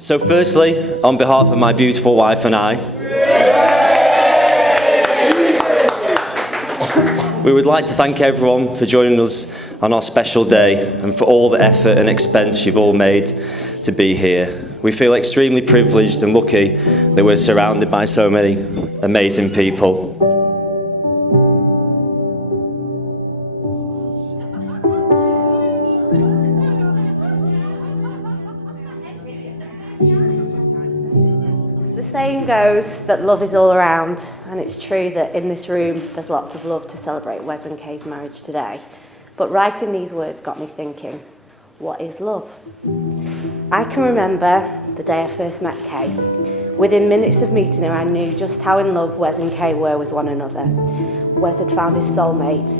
So firstly, on behalf of my beautiful wife and I, we would like to thank everyone for joining us on our special day and for all the effort and expense you've all made to be here. We feel extremely privileged and lucky that we're surrounded by so many amazing people. The saying goes that love is all around, and it's true that in this room there's lots of love to celebrate Wes and Kay's marriage today. But writing these words got me thinking, what is love? I can remember the day I first met Kay. Within minutes of meeting her, I knew just how in love Wes and Kay were with one another. Wes had found his soulmate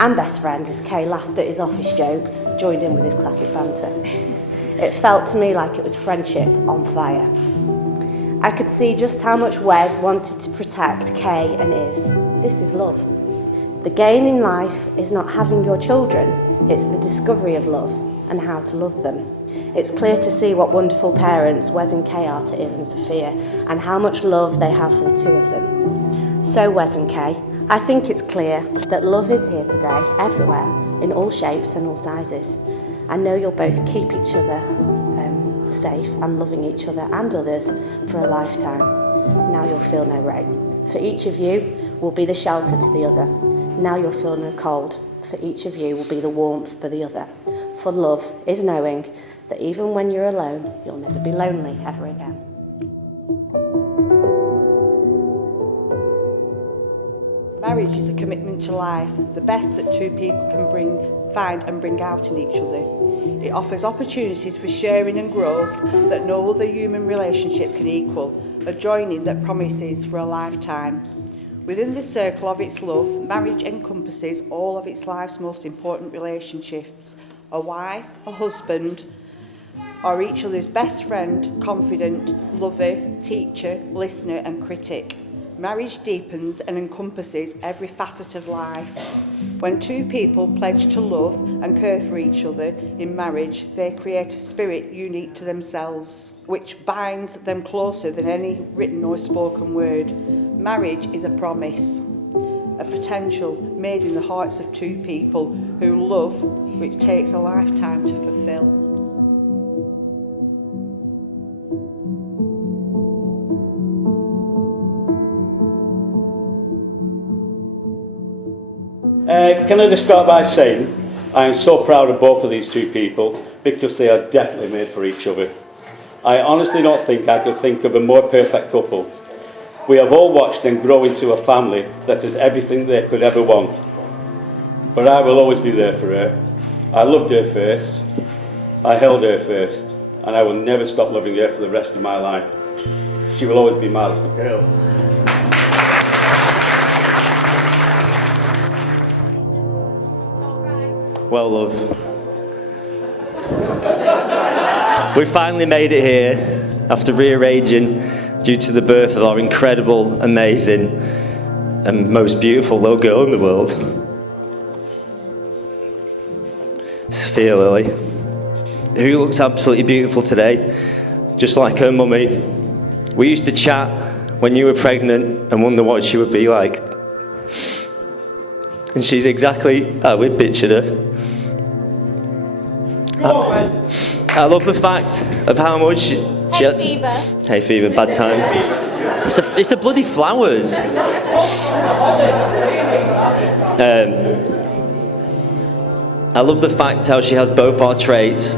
and best friend as Kay laughed at his office jokes, joined in with his classic banter. It felt to me like it was friendship on fire. I could see just how much Wes wanted to protect Kay and is. This is love. The gain in life is not having your children, it's the discovery of love and how to love them. It's clear to see what wonderful parents Wes and Kay are to Iz and Sophia and how much love they have for the two of them. So Wes and Kay, I think it's clear that love is here today, everywhere, in all shapes and all sizes. I know you'll both keep each other safe and loving each other and others for a lifetime. Now you'll feel no rain. For each of you will be the shelter to the other. Now you'll feel no cold. For each of you will be the warmth for the other. For love is knowing that even when you're alone, you'll never be lonely ever again. Marriage is a commitment to life, the best that two people can find and bring out in each other. It offers opportunities for sharing and growth that no other human relationship can equal, a joining that promises for a lifetime. Within the circle of its love, marriage encompasses all of its life's most important relationships. A wife, a husband, or each other's best friend, confidant, lover, teacher, listener and critic. Marriage deepens and encompasses every facet of life. When two people pledge to love and care for each other in marriage, they create a spirit unique to themselves, which binds them closer than any written or spoken word. Marriage is a promise, a potential made in the hearts of two people who love, which takes a lifetime to fulfill. Can I just start by saying I am so proud of both of these two people because they are definitely made for each other. I honestly don't think I could think of a more perfect couple. We have all watched them grow into a family that is everything they could ever want. But I will always be there for her. I loved her first, I held her first, and I will never stop loving her for the rest of my life. She will always be my little girl. Well, love, we finally made it here after rearranging due to the birth of our incredible, amazing and most beautiful little girl in the world, Sophia Lily, who looks absolutely beautiful today, just like her mummy. We used to chat when you were pregnant and wonder what she would be like. And she's exactly how we pictured her. I love the fact of how much she has... Fever. Hay fever, bad time. It's the bloody flowers. I love the fact how she has both our traits.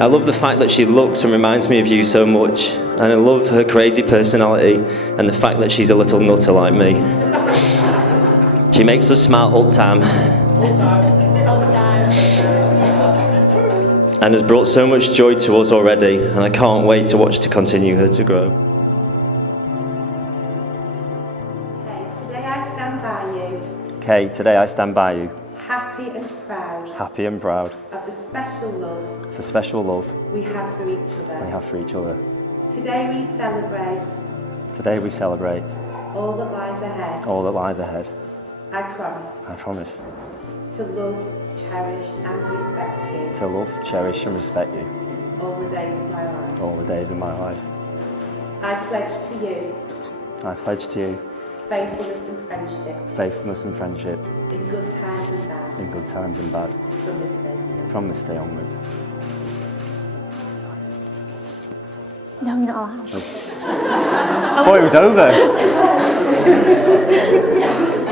I love the fact that she looks and reminds me of you so much. And I love her crazy personality and the fact that she's a little nutter like me. She makes us smile all the time. And has brought so much joy to us already, and I can't wait to watch to continue her to grow. Today I stand by you, Kay, today I stand by you, happy and proud happy and proud of the special love of the special love we have for each other. we have for each other. Today we celebrate Today we celebrate all that lies ahead. all that lies ahead. I promise I promise to love, cherish and respect you. to love, cherish and respect you. all the days of my life. all the days of my life. I pledge to you I pledge to you faithfulness and friendship faithfulness and friendship in good times and bad in good times and bad from this day. from this day onwards. No, you're not allowed. Oh, it was over.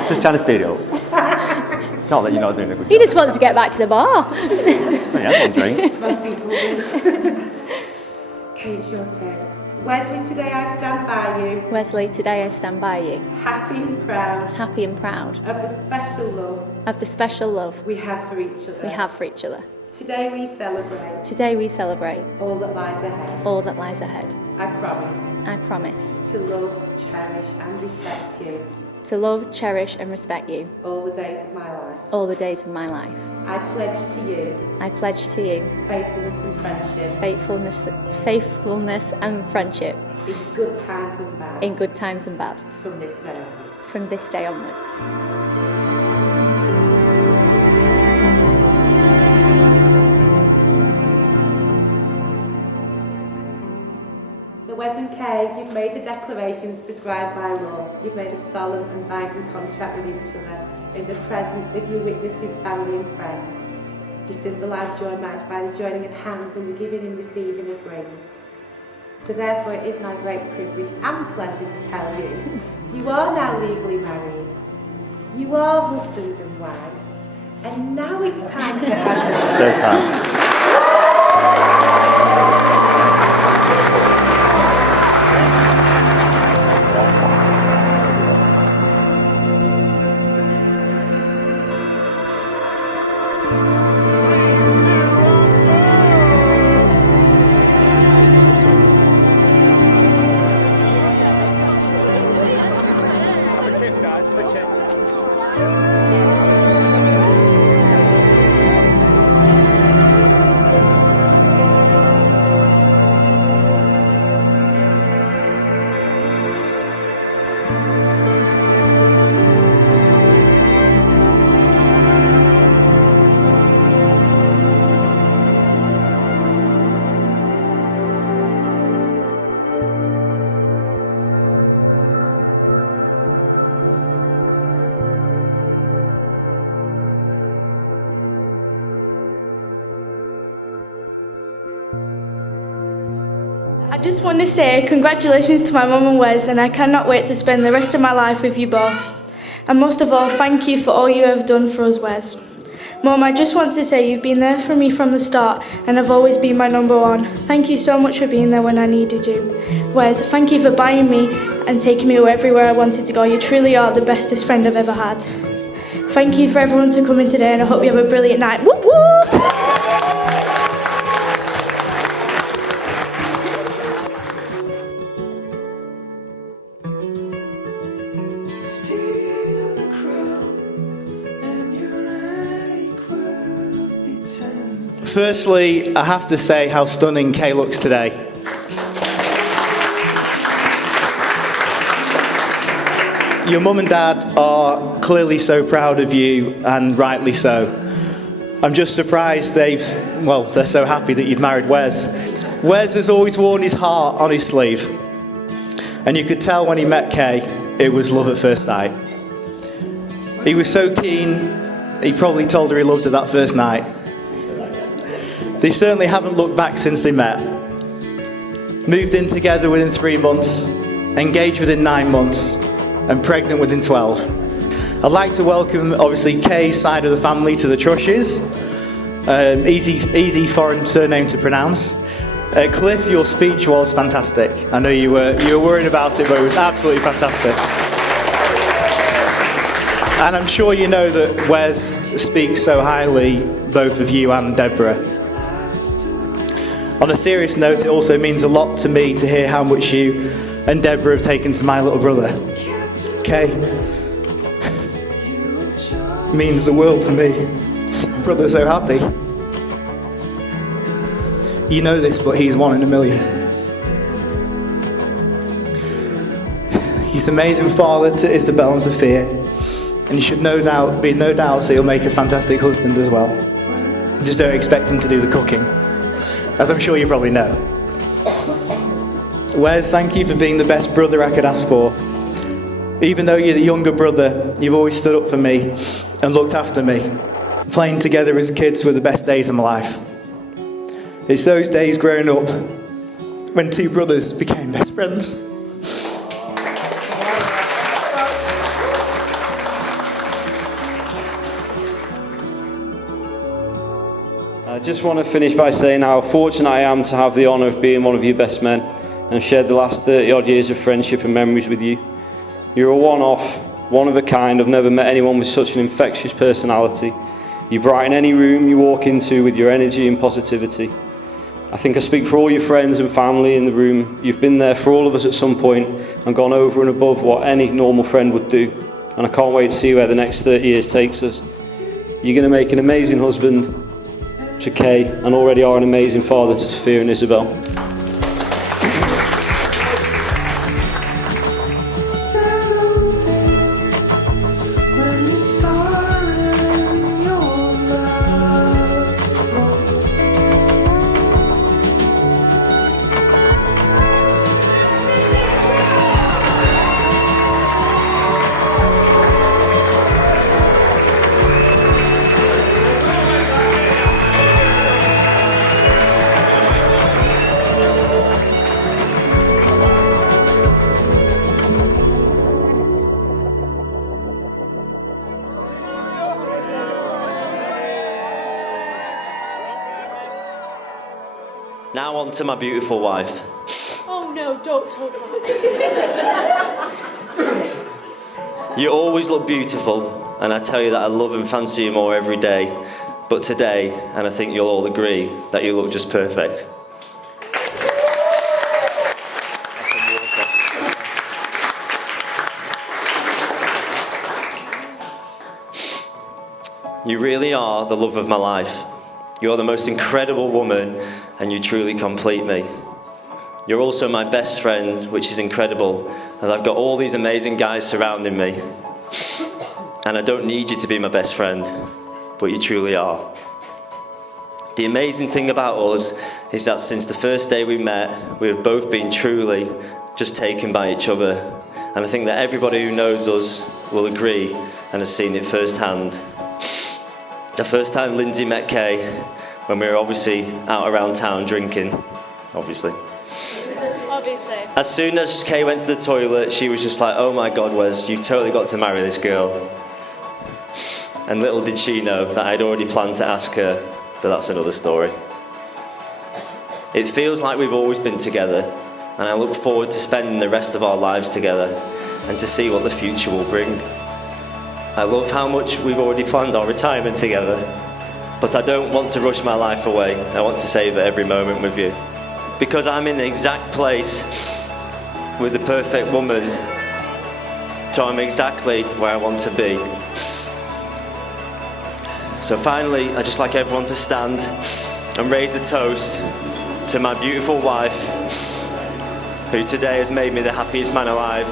Just trying to speed it up. Not that you're not doing a good He job. just wants to get back to the bar. Oh, yeah, one drink. Most people do. Okay, it's your turn. Wesley, today I stand by you, Wesley, today I stand by you, happy and proud happy and proud of the special love of the special love we have for each other. we have for each other. Today we celebrate Today we celebrate all that lies ahead. all that lies ahead. I promise I promise to love, cherish and respect you to love, cherish and respect you all the days of my life. all the days of my life. I pledge to you I pledge to you faithfulness and friendship faithfulness and friendship in good times and bad in good times and bad from this day onwards. from this day onwards. So Wes and Kay, you've made the declarations prescribed by law. You've made a solemn and binding contract with each other in the presence of your witnesses, family and friends. You symbolise joy marriage by the joining of hands and the giving and receiving of rings. So therefore it is my great privilege and pleasure to tell you, you are now legally married. You are husband and wife. And now it's time to have Third time. I just want to say congratulations to my mum and Wes, and I cannot wait to spend the rest of my life with you both. And most of all, thank you for all you have done for us, Wes. Mum, I just want to say you've been there for me from the start and have always been my number one. Thank you so much for being there when I needed you. Wes, thank you for buying me and taking me everywhere I wanted to go. You truly are the bestest friend I've ever had. Thank you for everyone to come in today, and I hope you have a brilliant night. Whoop whoop! Firstly, I have to say how stunning Kay looks today. Your mum and dad are clearly so proud of you, and rightly so. I'm just surprised they're so happy that you've married Wes. Wes has always worn his heart on his sleeve, and you could tell when he met Kay, it was love at first sight. He was so keen, he probably told her he loved her that first night. They certainly haven't looked back since they met. Moved in together within 3 months, engaged within 9 months, and pregnant within 12. I'd like to welcome, obviously, Kay's side of the family to the Trushes. Easy foreign surname to pronounce. Cliff, your speech was fantastic. I know you were worried about it, but it was absolutely fantastic. And I'm sure you know that Wes speaks so highly, both of you and Deborah. On a serious note, it also means a lot to me to hear how much you and Deborah have taken to my little brother. Kay means the world to me. Brother's so happy. You know this, but he's 1 in a million. He's an amazing father to Isabel and Sophia, and he should no doubt that he'll make a fantastic husband as well. Just don't expect him to do the cooking. as I'm sure you probably know. Wes, thank you for being the best brother I could ask for. Even though you're the younger brother, you've always stood up for me and looked after me. Playing together as kids were the best days of my life. It's those days growing up when two brothers became best friends. I just want to finish by saying how fortunate I am to have the honour of being one of your best men and shared the last 30 odd years of friendship and memories with you. You're a one-off, one of a kind. I've never met anyone with such an infectious personality. You brighten any room you walk into with your energy and positivity. I think I speak for all your friends and family in the room. You've been there for all of us at some point and gone over and above what any normal friend would do. And I can't wait to see where the next 30 years takes us. You're going to make an amazing husband to Kay and already are an amazing father to Sophia and Isabel. Now on to my beautiful wife. Oh no, don't talk about it. You always look beautiful, and I tell you that I love and fancy you more every day. But today, and I think you'll all agree, that you look just perfect. You really are the love of my life. You're the most incredible woman, and you truly complete me. You're also my best friend, which is incredible, as I've got all these amazing guys surrounding me. And I don't need you to be my best friend, but you truly are. The amazing thing about us is that since the first day we met, we have both been truly just taken by each other. And I think that everybody who knows us will agree and has seen it firsthand. The first time Lindsay met Kay, when we were obviously out around town drinking, obviously. As soon as Kay went to the toilet, she was just like, oh my God, Wes, you've totally got to marry this girl. And little did she know that I'd already planned to ask her, but that's another story. It feels like we've always been together, and I look forward to spending the rest of our lives together and to see what the future will bring. I love how much we've already planned our retirement together, but I don't want to rush my life away. I want to savor every moment with you. Because I'm in the exact place with the perfect woman, so I'm exactly where I want to be. So finally, I'd just like everyone to stand and raise a toast to my beautiful wife, who today has made me the happiest man alive,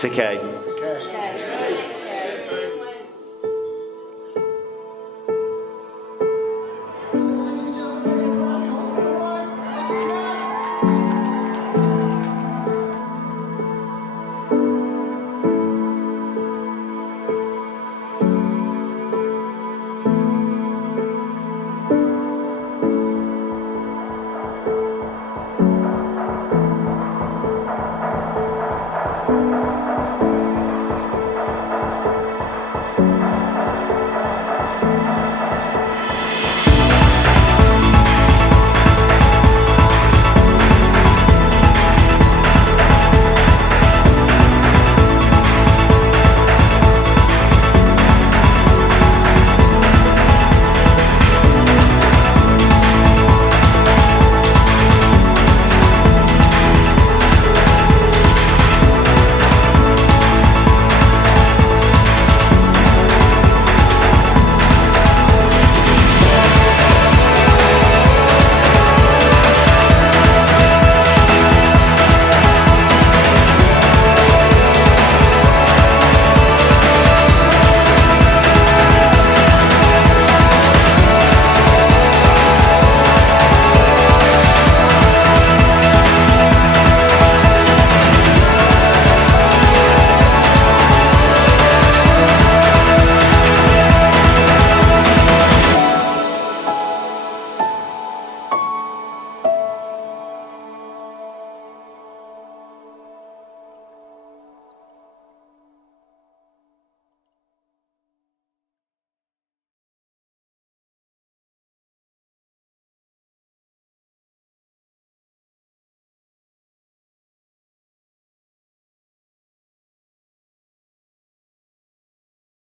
to Kay.